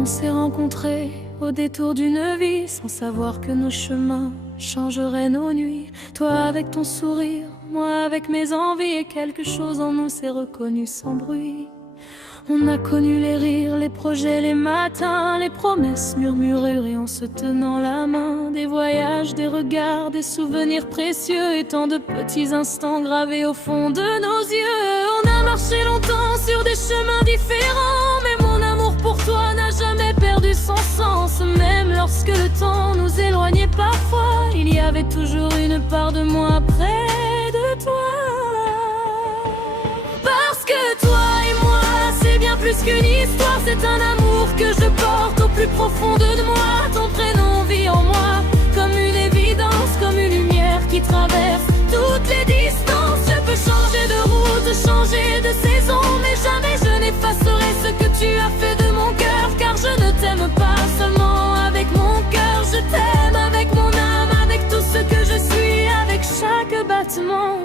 On s'est rencontrés au détour d'une vie, sans savoir que nos chemins changeraient nos nuits. Toi avec ton sourire, moi avec mes envies, et quelque chose en nous s'est reconnu sans bruit. On a connu les rires, les projets, les matins, les promesses murmurées en se tenant la main. Des voyages, des regards, des souvenirs précieux, et tant de petits instants gravés au fond de nos yeux. On a marché longtemps sur des chemins différents, mais mon amour pour toi n'a jamais perdu son sens. Même lorsque le temps nous éloignait parfois, il y avait toujours une part de moi près de toi. Parce que toi et moi, c'est bien plus qu'une histoire, c'est un amour que je porte au plus profond de moi. Ton prénom vit en moi, comme une évidence, comme une lumière qui traverse toutes les distances. Je peux changer de route, changer de saison, mais jamais je n'effacerai ce que tu as fait de mon cœur. Car je ne t'aime pas seulement avec mon cœur, je t'aime avec mon âme, avec tout ce que je suis, avec chaque battement,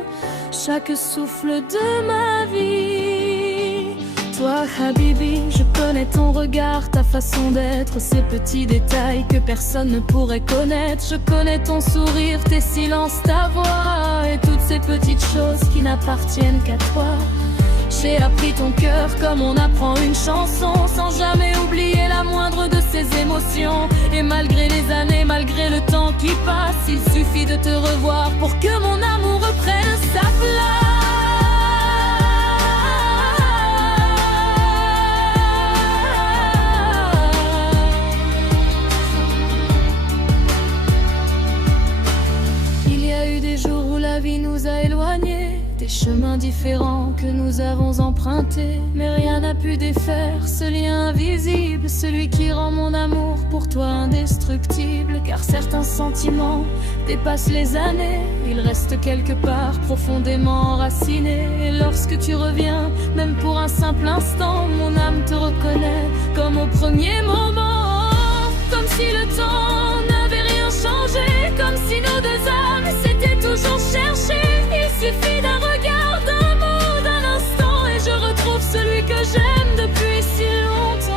chaque souffle de ma vie. Toi, Habibi, je connais ton regard, ta façon d'être, ces petits détails que personne ne pourrait connaître. Je connais ton sourire, tes silences, ta voix, et toutes ces petites choses qui n'appartiennent qu'à toi. J'ai appris ton cœur comme on apprend une chanson, sans jamais oublier la moindre de ses émotions. Et malgré les années, malgré le temps qui passe, il suffit de te revoir pour que mon amour reprenne sa place. Il y a eu des jours où la vie nous a éloignés, des chemins différents que nous avons empruntés, mais rien n'a pu défaire ce lien invisible, celui qui rend mon amour pour toi indestructible. Car certains sentiments dépassent les années, ils restent quelque part profondément enracinés. Et lorsque tu reviens, même pour un simple instant, mon âme te reconnaît comme au premier moment. Comme si le temps n'avait rien changé, comme si nos deux âmes s'étaient toujours cherchées. Il suffit d'un regard, d'un mot, d'un instant, et je retrouve celui que j'aime depuis si longtemps.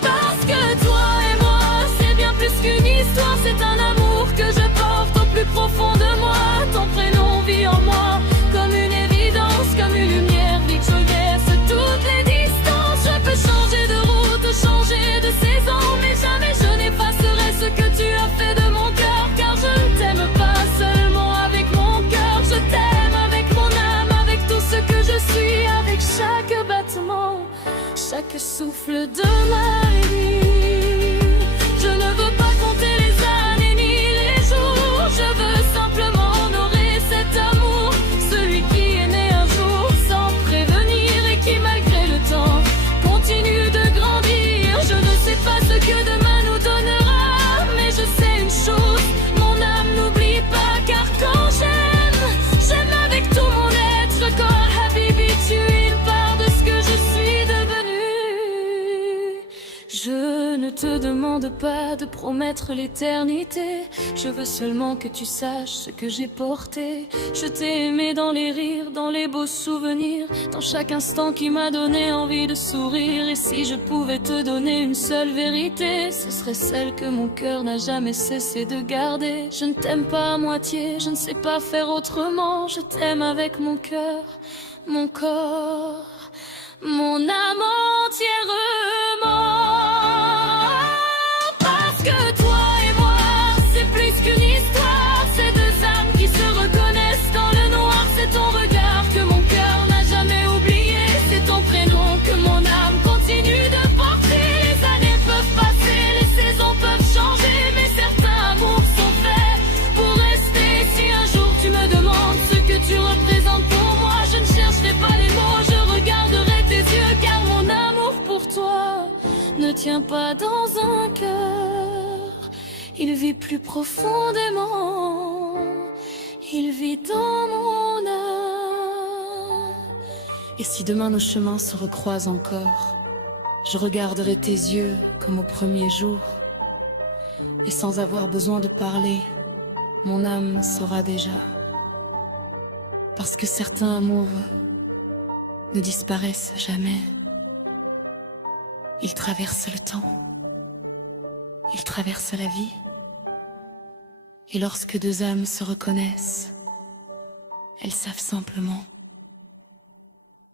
Parce que toi et moi, c'est bien plus qu'une histoire, c'est un amour que je porte au plus profond de moi. Ton prénom vit en moi, comme une évidence, comme une lumière vie que je laisse toutes les distances. Je peux changer de route, changer de saison, mais jamais je n'effacerai ce que tu as fait de mon cœur. Car je ne t'aime pas seulement avec mon cœur, je t'aime avec mon âme, avec tout ce que je suis, avec chaque battement, chaque souffle de ma vie. Je ne veux pas compter les années ni les jours, je veux simplement honorer cet amour, celui qui est né un jour sans prévenir et qui malgré le temps continue de grandir. Je ne sais pas ce que demain nous donnera, mais je sais une chose, mon âme n'oublie pas. Car quand j'aime, j'aime avec tout mon être. Quand Habibi, tu es une part de ce que je suis devenue. Je ne te demande pas de promettre l'éternité, je veux seulement que tu saches ce que j'ai porté. Je t'ai aimé dans les rires, dans les beaux souvenirs, dans chaque instant qui m'a donné envie de sourire. Et si je pouvais te donner une seule vérité, ce serait celle que mon cœur n'a jamais cessé de garder. Je ne t'aime pas à moitié, je ne sais pas faire autrement, je t'aime avec mon cœur, mon corps, mon âme entièrement. Parce que toi et moi, c'est plus qu'une histoire, c'est deux âmes qui se reconnaissent dans le noir. C'est ton regard que mon cœur n'a jamais oublié, c'est ton prénom que mon âme continue de porter. Les années peuvent passer, les saisons peuvent changer, mais certains amours sont faits pour rester. Si un jour tu me demandes ce que tu représentes pour moi, je ne chercherai pas les mots, je regarderai tes yeux. Car mon amour pour toi ne tient pas dans un cœur, il vit plus profondément, il vit dans mon âme. Et si demain nos chemins se recroisent encore, je regarderai tes yeux comme au premier jour, et sans avoir besoin de parler, mon âme saura déjà. Parce que certains amours ne disparaissent jamais. Ils traversent le temps. Ils traversent la vie. Et lorsque deux âmes se reconnaissent, elles savent simplement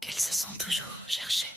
qu'elles se sont toujours cherchées.